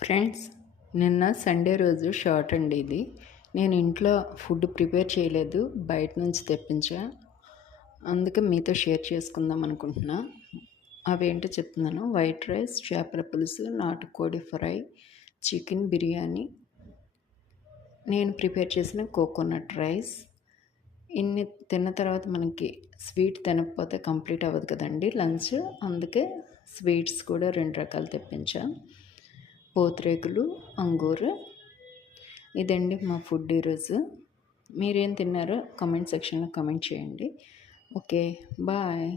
Friends, నిన్న Sunday రోజు short అండి ఇది. నేను ఇంట్లో ఫుడ్ ప్రిపేర్ చేయలేదు, బయట నుంచి తెప్పించా. అందుకే మీతో షేర్ చేసుకుందాం అనుకుంటున్నా. అవేంటో చెప్తున్నాను. వైట్ రైస్, చేపల పులుసు, నాటుకోడి ఫ్రై, చికెన్ బిర్యానీ, నేను ప్రిపేర్ చేసిన కోకోనట్ రైస్. ఇన్ని తిన్న తర్వాత మనకి స్వీట్ తినకపోతే కంప్లీట్ అవ్వదు కదండి లంచ్. అందుకే స్వీట్స్ కూడా 2 రకాలు తెప్పించా. పూతరేకులు, అంగూరు. ఇదండి మా ఫుడ్ ఈరోజు. మీరేం తిన్నారో కామెంట్ సెక్షన్లో కామెంట్ చేయండి. Okay, bye.